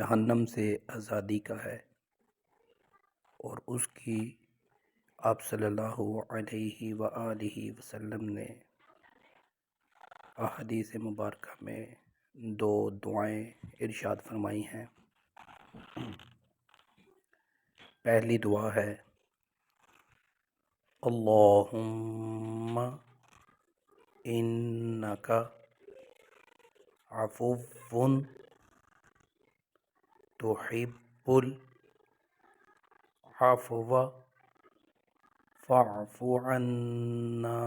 जहन्नम से आज़ादी का है और उसकी आप सल्लल्लाहु अलैहि व आलिहि वसल्लम ने अहदीस मुबारक में दो दुआएं इरशाद फरमाई हैं। पहली दुआ है अल्लाहुम्मा इन्नका अफ़ुव्वुन तुहिब्बुल अफ़्व फ़अफ़ु अन्ना।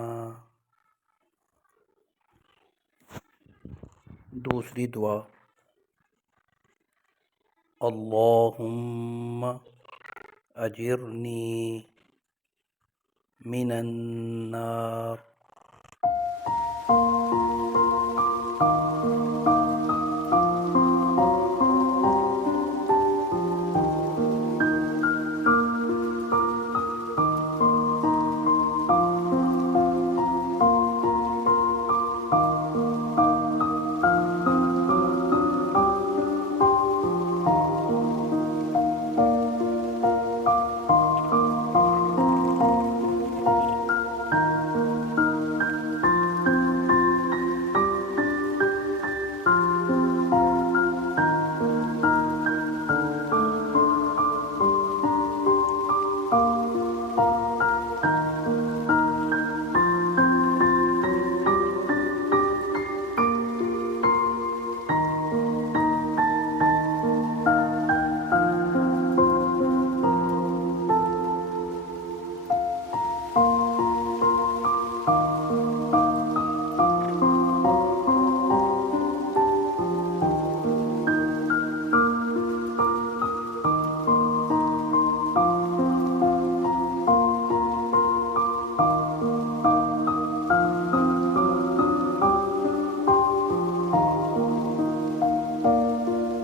दूसरी दुआ अल्लाहुम्मा अजिरनी मिनन्नार